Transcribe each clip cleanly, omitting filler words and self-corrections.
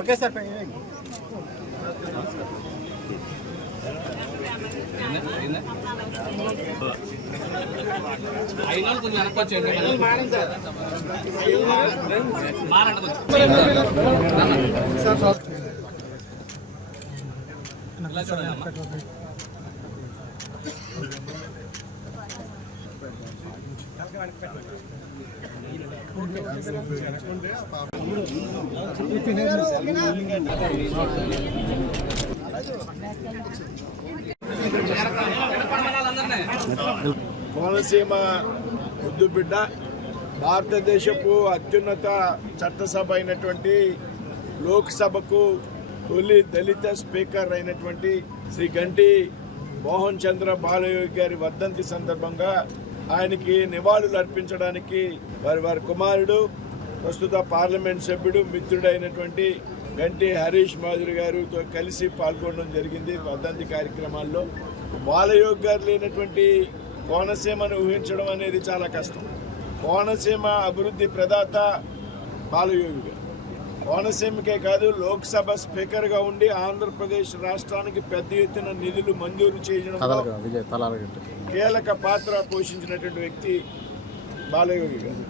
Okay sir. Konaseema ముద్దుబిడ్డ భారతదేశపు అత్యున్నత చట్టసభ అయినటువంటి లోక్సభకు తొలి దళిత స్పీకర్ అయినటువంటి శ్రీ గంటి మోహన్ చంద్ర బాలయోగి గారి వర్ధంతి సందర్భంగా ఆయనకి నివాళులు అర్పించడానికి వారి కుమారుడు ప్రస్తుత పార్లమెంట్ సభ్యుడు మిత్రుడైనటువంటి గంటి హరీష్ మాధురి గారితో కలిసి పాల్గొనడం జరిగింది. వర్ధంతి కార్యక్రమాల్లో బాలయోగి గారు లేనటువంటి కోనసీమను ఊహించడం అనేది చాలా కష్టం. కోనసీమ అభివృద్ధి ప్రదాత బాలయోగి గారు. కోనసీమకే కాదు, లోక్సభ స్పీకర్గా ఉండి ఆంధ్రప్రదేశ్ రాష్ట్రానికి పెద్ద ఎత్తున నిధులు మంజూరు చేయడంలో కీలక పాత్ర పోషించినటువంటి వ్యక్తి బాలయోగి గారు.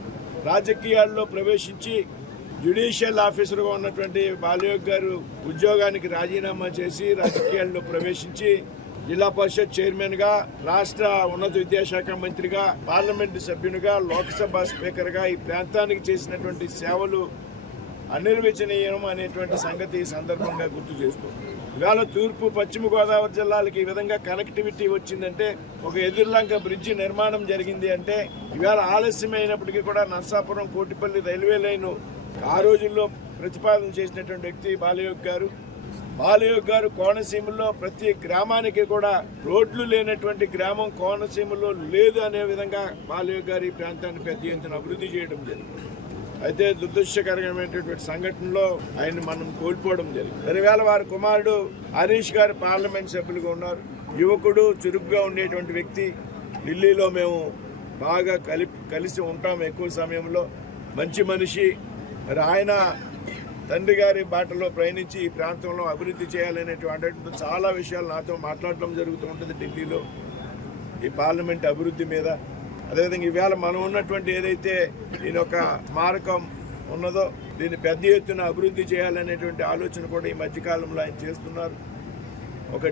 రాజకీయాల్లో ప్రవేశించి జ్యుడిషియల్ ఆఫీసర్గా ఉన్నటువంటి బాలయోగి గారు ఉద్యోగానికి రాజీనామా చేసి రాజకీయాల్లో ప్రవేశించి జిల్లా పరిషత్ చైర్మన్గా, రాష్ట్ర ఉన్నత విద్యాశాఖ మంత్రిగా, పార్లమెంటు సభ్యునిగా, లోక్సభ స్పీకర్గా ఈ ప్రాంతానికి చేసినటువంటి సేవలు అనిర్వచనీయం అనేటువంటి సంగతి ఈ సందర్భంగా గుర్తు చేస్తూ, ఇవాళ తూర్పు పశ్చిమ గోదావరి జిల్లాలకి ఈ విధంగా కనెక్టివిటీ వచ్చిందంటే, ఒక ఎదుర్లంక బ్రిడ్జి నిర్మాణం జరిగింది అంటే, ఇవాళ ఆలస్యమైనప్పటికీ కూడా నర్సాపురం కోటిపల్లి రైల్వే లైన్ ఆ రోజుల్లో ప్రతిపాదన చేసినటువంటి వ్యక్తి బాలయోగి గారు. బాలయోగి గారు కోనసీమలో ప్రతి గ్రామానికి కూడా రోడ్లు లేనటువంటి గ్రామం కోనసీమలో లేదు అనే విధంగా బాలయోగి గారు ఈ ప్రాంతాన్ని పెద్ద ఎత్తున అభివృద్ధి చేయడం జరిగింది. అయితే దురదృష్టకరమైనటువంటి సంఘటనలో ఆయన మనం కోల్పోవడం జరిగింది. 2000 వారి కుమారుడు హరీష్ గారు పార్లమెంట్ సభ్యులుగా ఉన్నారు. యువకుడు, చురుగ్గా ఉండేటువంటి వ్యక్తి. ఢిల్లీలో మేము బాగా కలిసి ఉంటాం ఎక్కువ సమయంలో. మంచి మనిషి. మరి ఆయన తండ్రి గారి బాటలో ప్రయాణించి ఈ ప్రాంతంలో అభివృద్ధి చేయాలనేటువంటి చాలా విషయాలు నాతో మాట్లాడటం జరుగుతూ ఉంటుంది ఢిల్లీలో ఈ పార్లమెంట్ అభివృద్ధి మీద. అదేవిధంగా ఈవేళ మనం ఉన్నటువంటి ఏదైతే దీని ఒక స్మారకం ఉన్నదో దీన్ని పెద్ద ఎత్తున అభివృద్ధి చేయాలనేటువంటి ఆలోచన కూడా ఈ మధ్యకాలంలో ఆయన చేస్తున్నారు. ఒక